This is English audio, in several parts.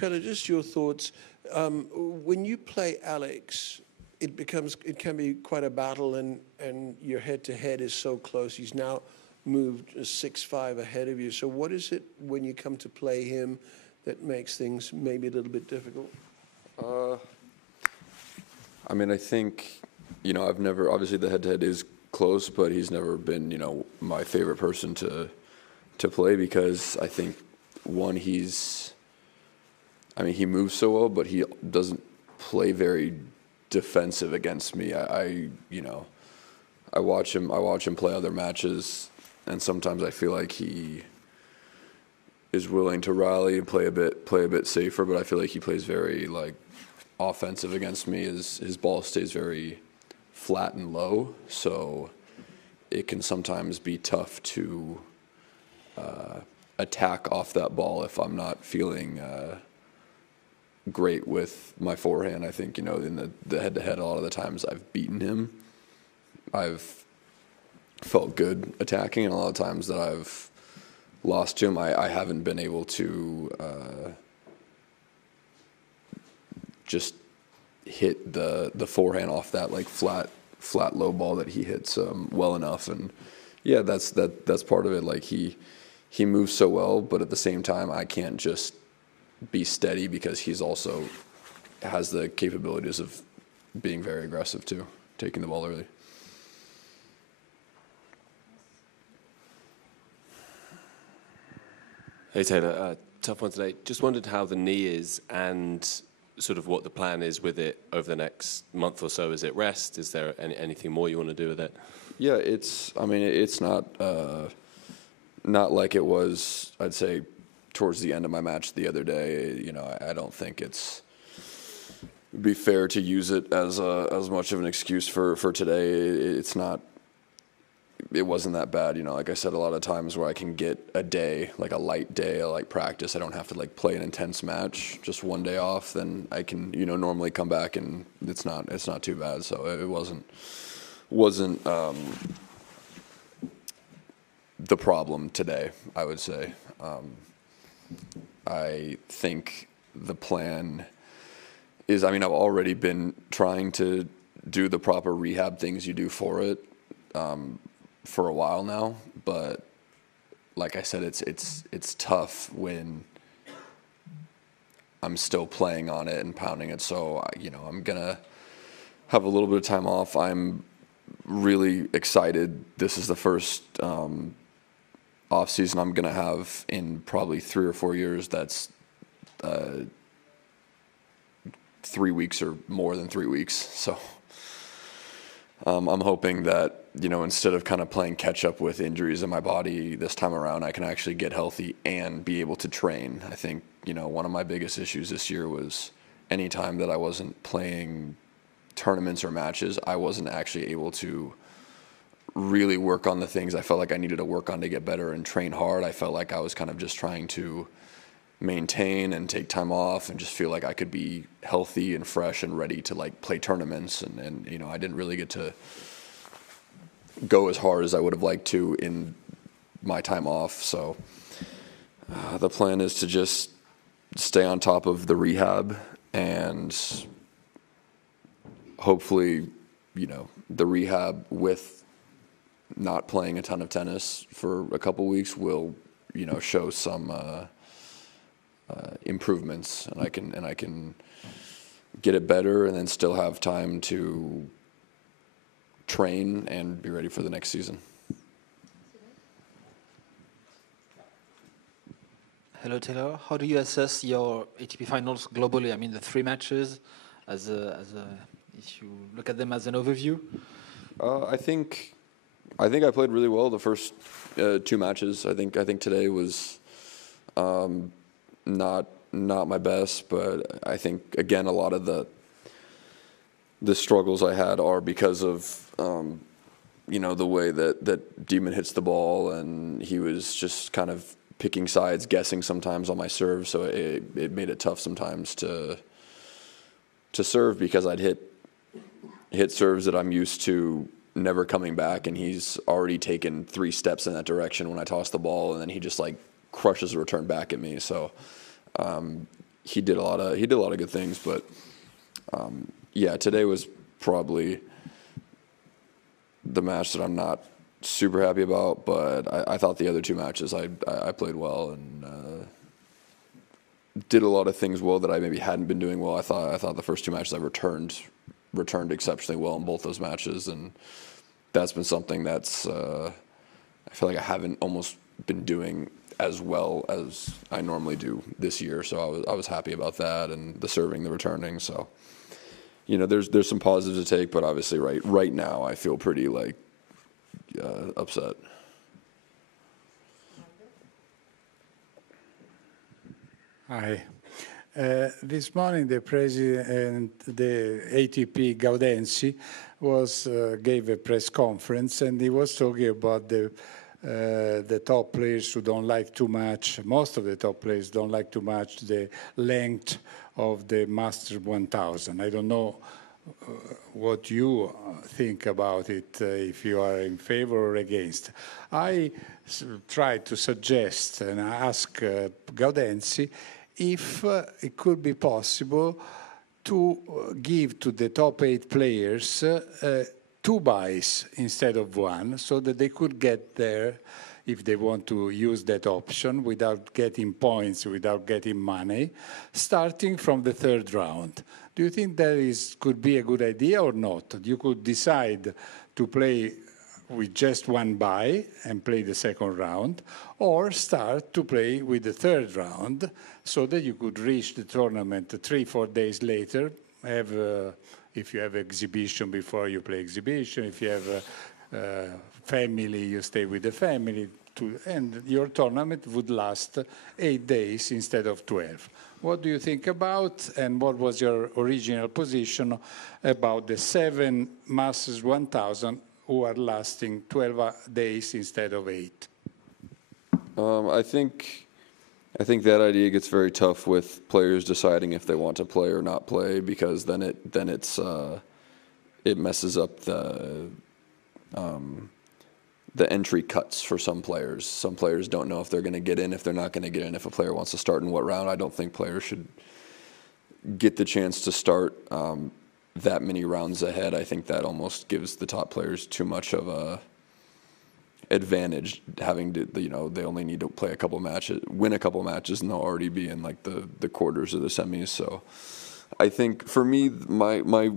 Taylor, just your thoughts. When you play Alex, it can be quite a battle, and your head-to-head is so close. He's now moved 6-5 ahead of you. So what is it when you come to play him that makes things maybe a little bit difficult? I mean, I think, I've never, obviously the head-to-head is close, but he's never been, my favorite person to play, because I think, one, he moves so well, but he doesn't play very defensive against me. I watch him play other matches, and sometimes I feel like he is willing to rally and play a bit safer, but I feel like he plays very offensive against me. His ball stays very flat and low, so it can sometimes be tough to attack off that ball if I'm not feeling great with my forehand. I think, in the head-to-head, a lot of the times I've beaten him, I've felt good attacking, and a lot of times that I've lost to him, I haven't been able to just hit the forehand off that flat low ball that he hits well enough. And yeah, that's part of it. He moves so well, but at the same time, I can't just be steady, because he's also has the capabilities of being very aggressive too, taking the ball early. Hey Taylor, tough one today. Just wondered how the knee is and sort of what the plan is with it over the next month or so. Is it rest? Is there anything more you want to do with it? Yeah, it's not like it was, I'd say, towards the end of my match the other day. I don't think it'd be fair to use it as much of an excuse for today. It wasn't that bad. Like I said, a lot of times where I can get a day, like a light day, like practice, I don't have to play an intense match, just one day off, then I can, normally come back, and it's not too bad. So it wasn't the problem today, I would say. I think the plan is, I've already been trying to do the proper rehab things you do for it for a while now, but like I said, it's tough when I'm still playing on it and pounding it. So, I'm gonna have a little bit of time off. I'm really excited. This is the first off season I'm gonna have in probably 3 or 4 years. That's 3 weeks or more than 3 weeks. So I'm hoping that, instead of kind of playing catch up with injuries in my body this time around, I can actually get healthy and be able to train. I think, one of my biggest issues this year was any time that I wasn't playing tournaments or matches, I wasn't actually able to really work on the things I felt like I needed to work on to get better and train hard. I felt like I was kind of just trying to maintain and take time off and just feel like I could be healthy and fresh and ready to play tournaments. And I didn't really get to go as hard as I would have liked to in my time off. So the plan is to just stay on top of the rehab, and hopefully, the rehab with not playing a ton of tennis for a couple weeks will, show some improvements, and I can get it better, and then still have time to train and be ready for the next season. Hello, Taylor. How do you assess your ATP Finals globally? The 3 matches, if you look at them as an overview. I think I played really well the first 2 matches. I think today was not my best, but I think again a lot of the struggles I had are because of the way that Demon hits the ball, and he was just kind of picking sides, guessing sometimes on my serve, so it made it tough sometimes to serve, because I'd hit serves that I'm used to never coming back, and he's already taken 3 steps in that direction when I toss the ball, and then he just crushes the return back at me. So he did a lot of good things, but yeah, today was probably the match that I'm not super happy about, but I thought the other two matches I played well and did a lot of things well that I maybe hadn't been doing well. I thought the first two matches I returned exceptionally well in both those matches, and that's been something that's I feel like I haven't almost been doing as well as I normally do this year. So I was happy about that, and the serving, the returning. So, you know, there's some positives to take, but obviously right now I feel pretty like upset. Hi. This morning, the president, the ATP Gaudenzi, gave a press conference, and he was talking about the top players who don't like too much. Most of the top players don't like too much the length of the Masters 1000. I don't know what you think about it, if you are in favor or against. I tried to suggest and ask Gaudenzi if it could be possible to give to the top 8 players 2 buys instead of 1, so that they could get there if they want to use that option without getting points, without getting money, starting from the 3rd round. Do you think that could be a good idea or not? You could decide to play with just 1 buy and play the 2nd round, or start to play with the 3rd round so that you could reach the tournament 3-4 days later, if you have exhibition before you play exhibition, if you have family, you stay with the family, and your tournament would last 8 days instead of 12. What do you think about, and what was your original position about the 7 Masters 1000 who are lasting 12 days instead of 8? I think that idea gets very tough with players deciding if they want to play or not play, because then it messes up the entry cuts for some players. Some players don't know if they're going to get in, if they're not going to get in, if a player wants to start in what round. I don't think players should get the chance to start that many rounds ahead. I think that almost gives the top players too much of a advantage, having to, you know, they only need to play a couple matches, win a couple matches, and they'll already be in like the quarters or the semis. So I think for me, my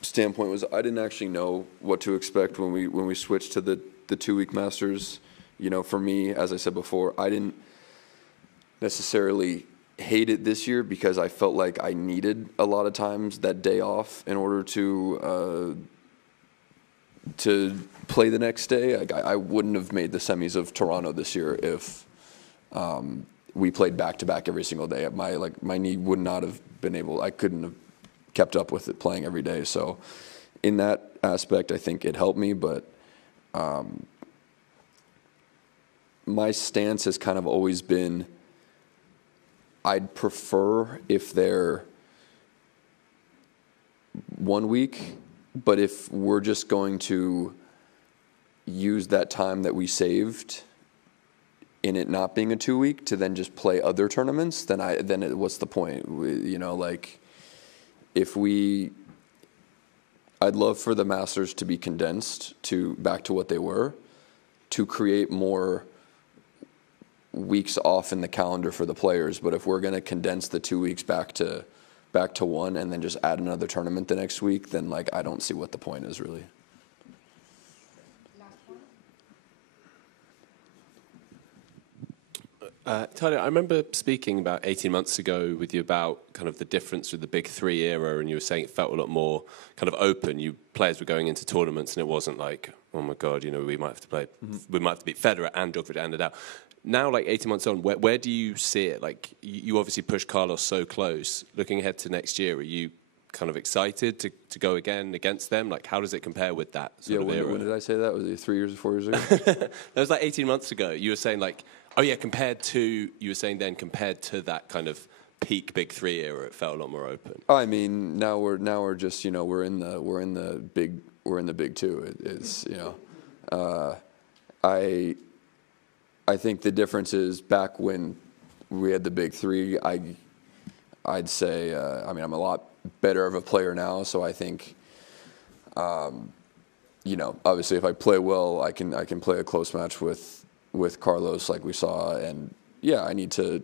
standpoint was I didn't actually know what to expect when we switched to the 2-week Masters. You know, for me, as I said before, I didn't necessarily hate it this year because I felt like I needed a lot of times that day off in order to play the next day. I wouldn't have made the semis of Toronto this year if we played back-to-back every single day. My knee would not have been able, I couldn't have kept up with it playing every day. So in that aspect, I think it helped me, but my stance has kind of always been I'd prefer if they're 1 week, but if we're just going to use that time that we saved in it not being a 2-week to then just play other tournaments, then what's the point? You know, like I'd love for the Masters to be condensed back to what they were, to create more weeks off in the calendar for the players. But if we're going to condense the 2 weeks back to 1 and then just add another tournament the next week, then like I don't see what the point is really. Taylor, I remember speaking about 18 months ago with you about kind of the difference with the Big Three era, and you were saying it felt a lot more kind of open. Players were going into tournaments, and it wasn't like, oh my God, you know, we might have to play, we might have to beat Federer and Djokovic and Nadal. Now, like 18 months on, where do you see it? Like, you obviously pushed Carlos so close. Looking ahead to next year, are you kind of excited to go again against them? Like, how does it compare with that sort of era? When did I say that? Was it 3 years or 4 years ago? That was like 18 months ago. You were saying like, oh yeah, compared to that kind of peak Big Three era, it felt a lot more open. I mean, now we're just, you know, we're in the Big Two. It's, you know, I think the difference is back when we had the Big Three, I'd say, I mean, I'm a lot better of a player now, so I think, you know, obviously if I play well, I can play a close match with Carlos like we saw, and yeah, I need to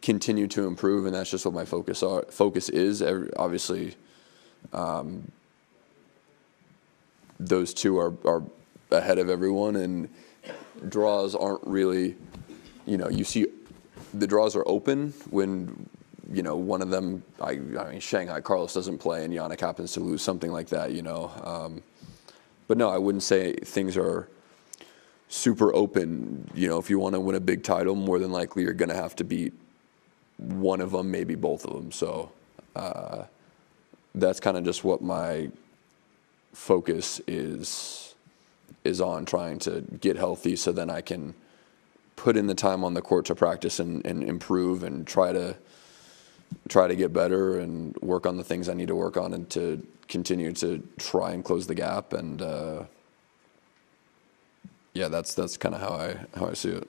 continue to improve, and that's just what my focus is. Obviously, those two are ahead of everyone, and draws aren't really, you know, you see the draws are open when, you know, one of them, I mean, Shanghai, Carlos doesn't play and Yannick happens to lose, something like that, you know. But no, I wouldn't say things are super open. You know, if you want to win a big title, more than likely you're going to have to beat one of them, maybe both of them. So that's kind of just what my focus is on, trying to get healthy so then I can put in the time on the court to practice and improve and try to get better and work on the things I need to work on and to continue to try and close the gap. And yeah, that's kind of how I see it.